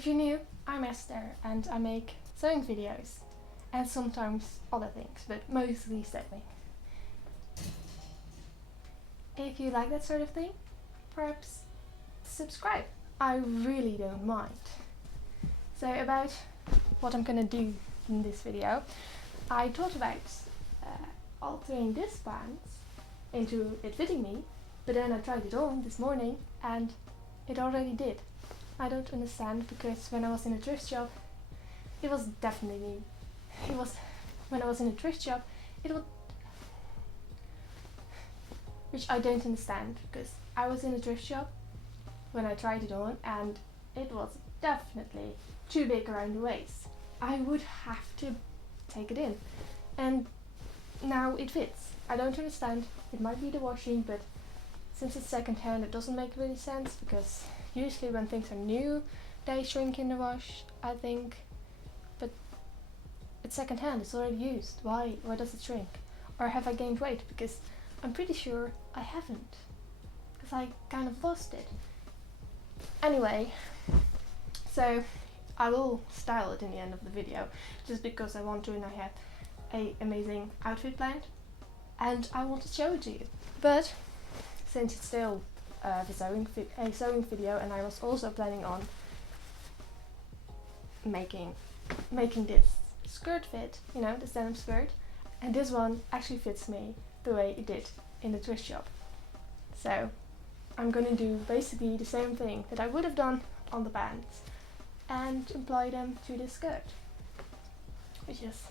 If you're new, I'm Esther and I make sewing videos and sometimes other things, but mostly sewing. If you like that sort of thing, perhaps subscribe. I really don't mind. So about what I'm gonna do in this video, I thought about altering this pants into it fitting me, but then I tried it on this morning and it already did. I don't understand, because when I was in a thrift shop, it was definitely me. When I was in a thrift shop, it was, which I don't understand, because I was in a thrift shop when I tried it on and it was definitely too big around the waist. I would have to take it in, and now it fits. I don't understand. It might be the washing, but since it's second hand, it doesn't make really sense, because usually when things are new, they shrink in the wash, I think. But it's second hand, it's already used. Why does it shrink? Or have I gained weight? Because I'm pretty sure I haven't, because I kind of lost it. Anyway, so I will style it in the end of the video, just because I want to, and I have an amazing outfit planned and I want to show it to you. But since it's still a sewing video, and I was also planning on making this skirt fit, you know, this denim skirt, and this one actually fits me the way it did in the thrift shop. So I'm gonna do basically the same thing that I would have done on the pants and apply them to this skirt, which is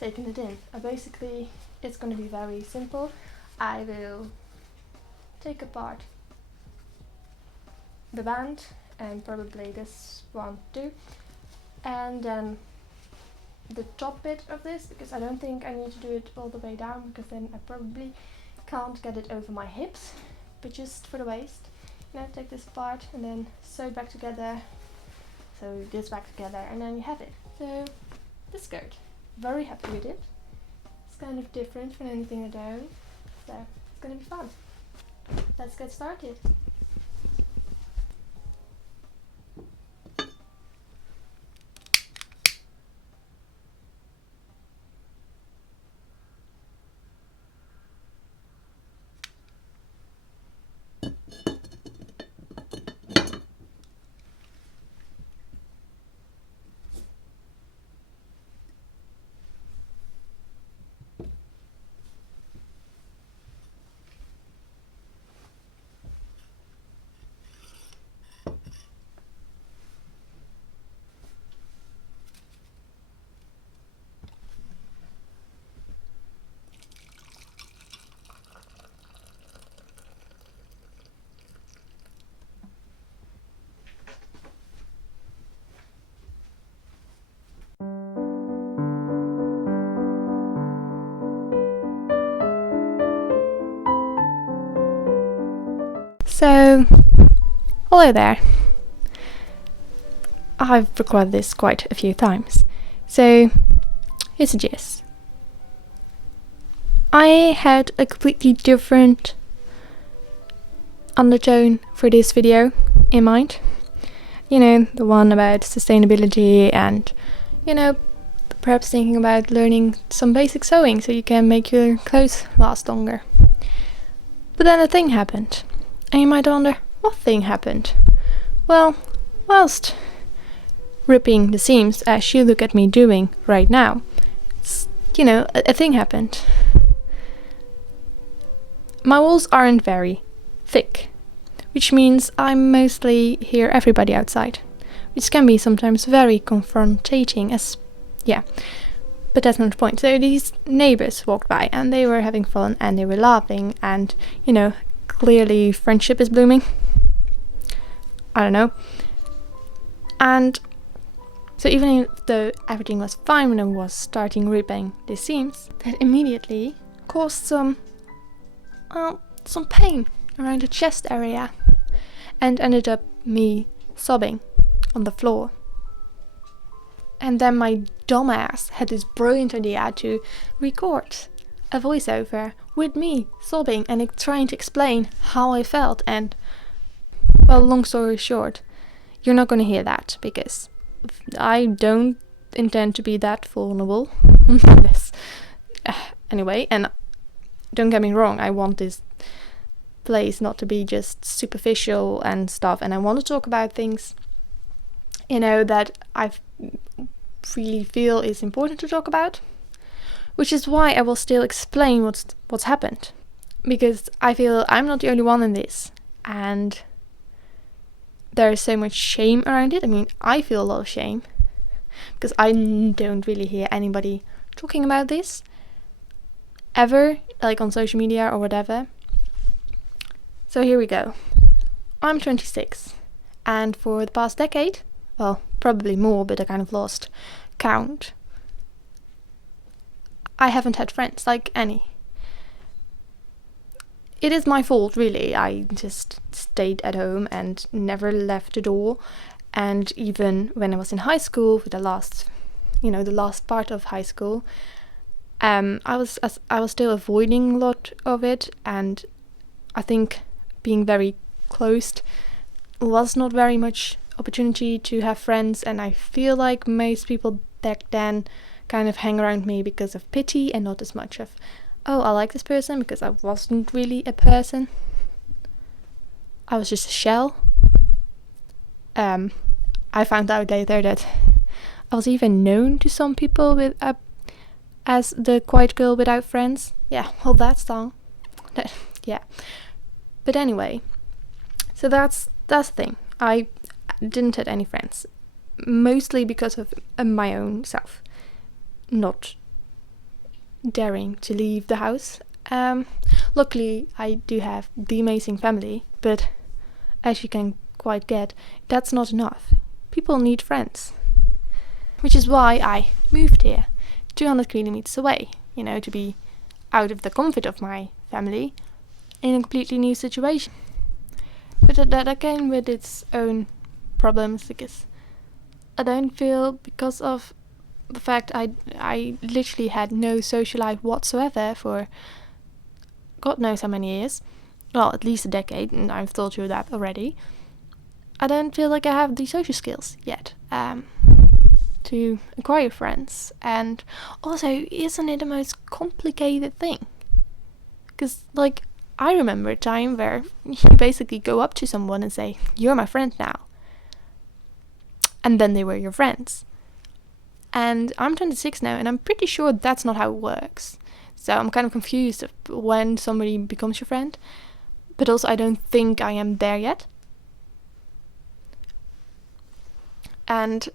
taking it in. Basically, it's gonna be very simple. I will take apart the band, and probably this one too, and then the top bit of this, because I don't think I need to do it all the way down, because then I probably can't get it over my hips, but just for the waist. Now take this apart and then sew it back together, sew this back together, and then you have it. So this skirt, very happy with it. It's kind of different from anything I've done, so it's gonna be fun. Let's get started. So, hello there. I've recorded this quite a few times, so here's the gist. I had a completely different undertone for this video in mind. You know, the one about sustainability and, you know, perhaps thinking about learning some basic sewing so you can make your clothes last longer. But then a thing happened. And you might wonder, what thing happened? Well, whilst ripping the seams, as you look at me doing right now, you know, a thing happened. My walls aren't very thick, which means I mostly hear everybody outside, which can be sometimes very confrontating, but that's not the point. So these neighbors walked by and they were having fun and they were laughing, and, you know, clearly friendship is blooming. I don't know. And so even though everything was fine when I was starting ripping the seams, that immediately caused some pain around the chest area and ended up me sobbing on the floor. And then my dumbass had this brilliant idea to record a voiceover with me sobbing and trying to explain how I felt. And, well, long story short, you're not going to hear that, because I don't intend to be that vulnerable. Yes. Anyway, and don't get me wrong, I want this place not to be just superficial and stuff, and I want to talk about things, that I really feel is important to talk about, which is why I will still explain what's happened, because I feel I'm not the only one in this, and there is so much shame around it. I mean, I feel a lot of shame because I don't really hear anybody talking about this ever, like on social media or whatever. So here we go. I'm 26, and for the past decade, well, probably more, but I kind of lost count, I haven't had friends, like any. It is my fault, really. I just stayed at home and never left the door. And even when I was in high school, for the last part of high school, I was still avoiding a lot of it. And I think being very closed was not very much opportunity to have friends. And I feel like most people back then kind of hang around me because of pity and not as much of, oh, I like this person, because I wasn't really a person. I was just a shell. I found out later that I was even known to some people as the quiet girl without friends. Yeah, well, that song. Yeah. But anyway, so that's the thing. I didn't have any friends, mostly because of my own self, not daring to leave the house. Luckily, I do have the amazing family, but as you can quite get, that's not enough. People need friends, which is why I moved here, 200 kilometers away, to be out of the comfort of my family in a completely new situation. But that came with its own problems, because I don't feel, because of the fact I literally had no social life whatsoever for God knows how many years, well, at least a decade, and I've told you that already. I don't feel like I have the social skills yet to acquire friends. And also, isn't it the most complicated thing? Because, I remember a time where you basically go up to someone and say, "You're my friend now," and then they were your friends. And I'm 26 now, and I'm pretty sure that's not how it works. So I'm kind of confused of when somebody becomes your friend, but also I don't think I am there yet. And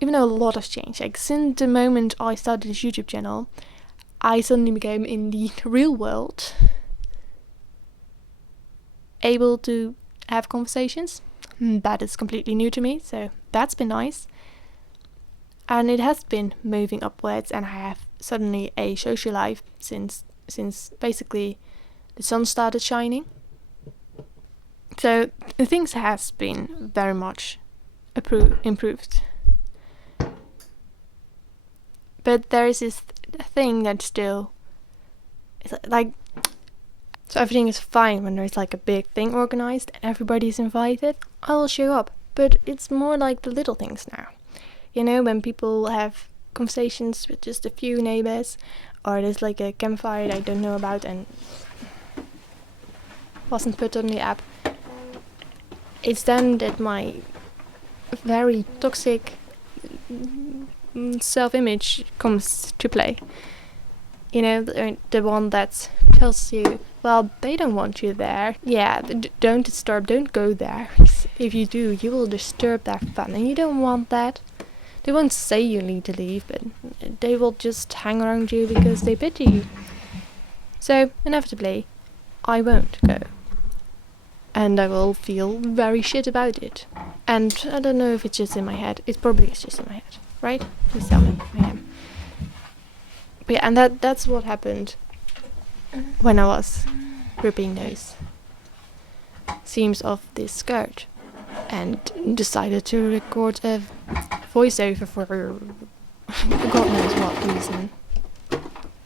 even though a lot has changed, since the moment I started this YouTube channel, I suddenly became, in the real world, able to have conversations. That is completely new to me, so that's been nice. And it has been moving upwards, and I have suddenly a social life since basically the sun started shining. So things has been very much improved. But there is this thing that still is so everything is fine when there's a big thing organized and everybody's invited. I will show up, but it's more like the little things now. When people have conversations with just a few neighbors, or there's a campfire that I don't know about and wasn't put on the app. It's then that my very toxic self-image comes to play. The one that tells you, well, they don't want you there. Yeah, don't disturb, don't go there. If you do, you will disturb their fun, and you don't want that. They won't say you need to leave, but they will just hang around you because they pity you. So, inevitably, I won't go. And I will feel very shit about it. And I don't know if it's just in my head. It probably is just in my head, right? Please tell me I am. But yeah, and that's what happened when I was ripping those seams of this skirt and decided to record a voiceover for God knows what reason.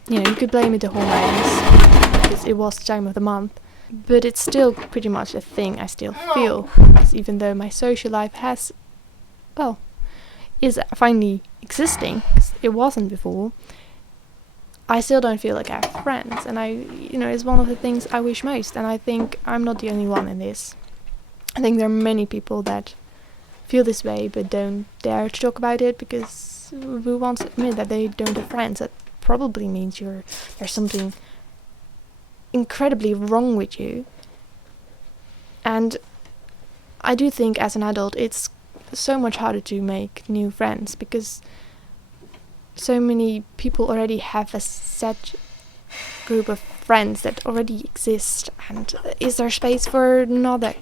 You could blame it the hormones, because it was the time of the month, But it's still pretty much a thing I still feel, 'cause even though my social life is finally existing, 'cause it wasn't before, I still don't feel like I have friends, and it's one of the things I wish most, and I think I'm not the only one in this. I think there are many people that feel this way but don't dare to talk about it because who wants to admit that they don't have friends? That probably means there's something incredibly wrong with you. And I do think as an adult it's so much harder to make new friends because so many people already have a set group of friends that already exist, and is there space for another?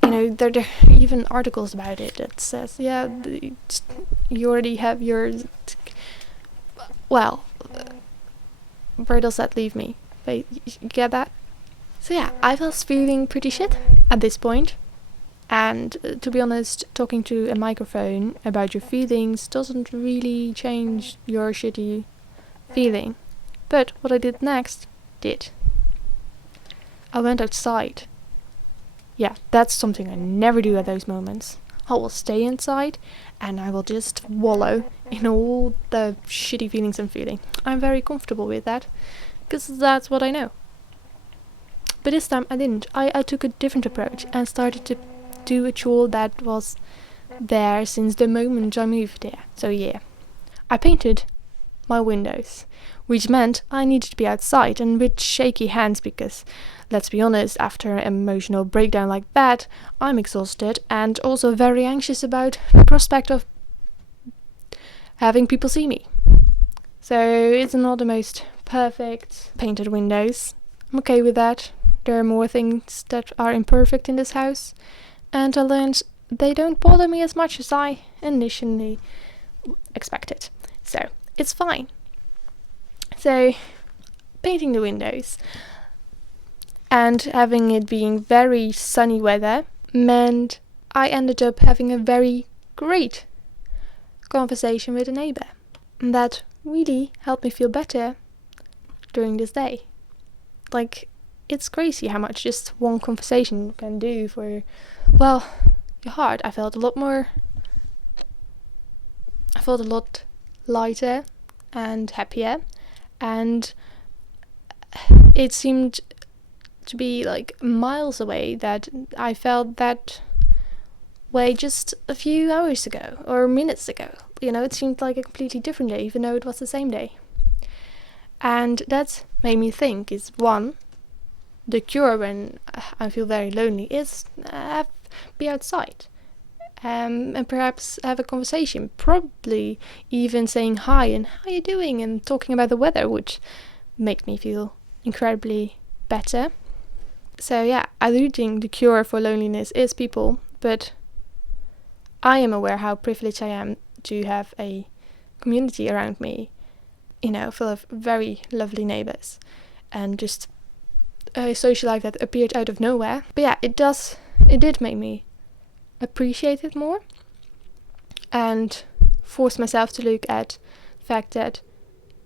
There are even articles about it that says, you already have your... Well, where does that leave me? You get that? So yeah, I was feeling pretty shit at this point. And to be honest, talking to a microphone about your feelings doesn't really change your shitty feeling. But what I did next did. I went outside. Yeah, that's something I never do at those moments. I will stay inside and I will just wallow in all the shitty feelings I'm feeling. I'm very comfortable with that because that's what I know. But this time I didn't. I took a different approach and started to do a chore that was there since the moment I moved there. So yeah, I painted my windows, which meant I needed to be outside and with shaky hands because, let's be honest, after an emotional breakdown like that, I'm exhausted and also very anxious about the prospect of having people see me. So it's not the most perfect painted windows. I'm okay with that. There are more things that are imperfect in this house, and I learned they don't bother me as much as I initially expected. So it's fine. So painting the windows and having it being very sunny weather meant I ended up having a very great conversation with a neighbor. And that really helped me feel better during this day. Like, it's crazy how much just one conversation can do for, your heart. I felt a lot lighter and happier, and it seemed to be like miles away that I felt that way just a few hours ago or minutes ago. It seemed like a completely different day, even though it was the same day. And that made me think is one, the cure when I feel very lonely is be outside. And perhaps have a conversation, probably even saying hi and how you doing and talking about the weather would make me feel incredibly better. So yeah, I do think the cure for loneliness is people, but I am aware how privileged I am to have a community around me, full of very lovely neighbors and just a social life that appeared out of nowhere. But yeah, it did make me appreciate it more and force myself to look at the fact that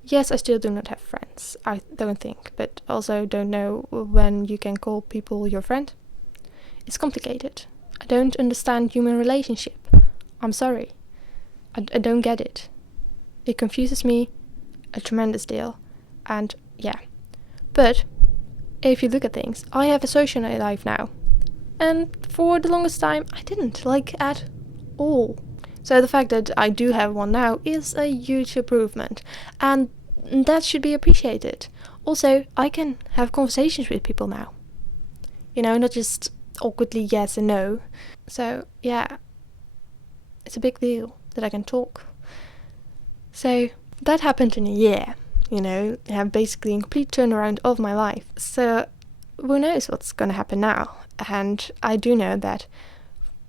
yes, I still do not have friends, I don't think, but also don't know when you can call people your friend. It's complicated. I don't understand human relationship. I'm sorry. I don't get it. It confuses me a tremendous deal. And yeah. But if you look at things, I have a social life now. And for the longest time, I didn't, at all. So the fact that I do have one now is a huge improvement. And that should be appreciated. Also, I can have conversations with people now. Not just awkwardly yes and no. So, yeah, it's a big deal that I can talk. So, that happened in a year, have basically a complete turnaround of my life. So, who knows what's going to happen now? And I do know that,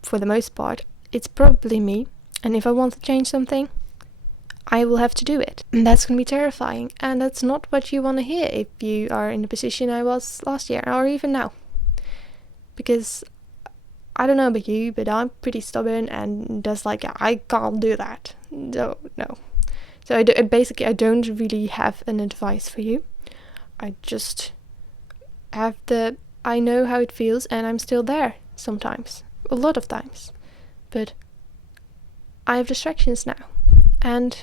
for the most part, it's probably me. And if I want to change something, I will have to do it. And that's going to be terrifying. And that's not what you want to hear if you are in the position I was last year, or even now. Because I don't know about you, but I'm pretty stubborn and just I can't do that. No. So I don't really have an advice for you. I just I know how it feels, and I'm still there sometimes, a lot of times, but I have distractions now, and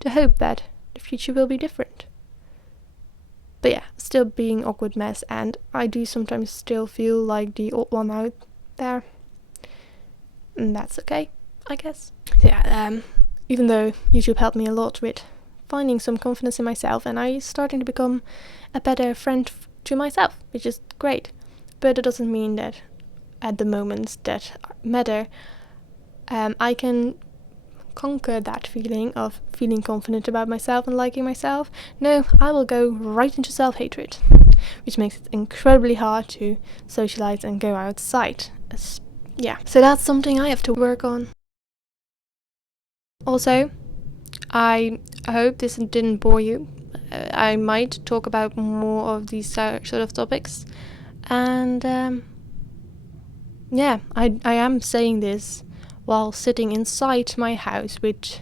to hope that the future will be different. But yeah, still being awkward mess, and I do sometimes still feel like the odd one out there, and that's okay, I guess. Yeah, even though YouTube helped me a lot with finding some confidence in myself, and I starting to become a better friend to myself, which is great. But it doesn't mean that at the moments that matter, I can conquer that feeling of feeling confident about myself and liking myself. No, I will go right into self-hatred, which makes it incredibly hard to socialize and go outside. So that's something I have to work on. Also, I hope this didn't bore you. I might talk about more of these sort of topics, and I am saying this while sitting inside my house with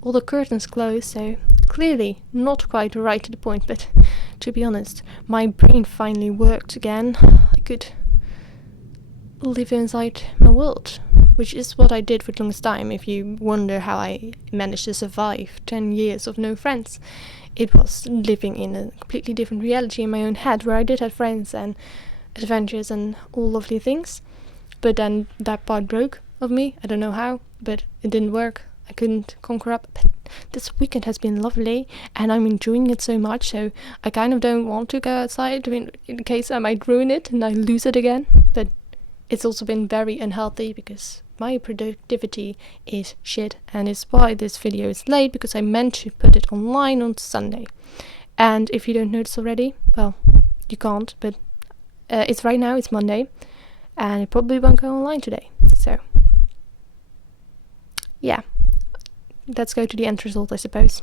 all the curtains closed, so clearly not quite right to the point, but to be honest, my brain finally worked again. I could live inside my world, which is what I did for the longest time. If you wonder how I managed to survive 10 years of no friends, it was living in a completely different reality in my own head, where I did have friends and adventures and all lovely things. But then that part broke of me. I don't know how, but it didn't work. I couldn't conquer up. But this weekend has been lovely, and I'm enjoying it so much, so I kind of don't want to go outside in case I might ruin it and I lose it again. But it's also been very unhealthy because my productivity is shit, and it's why this video is late, because I meant to put it online on Sunday. And if you don't notice already, well, you can't, but it's right now, it's Monday, and it probably won't go online today. So yeah, let's go to the end result, I suppose.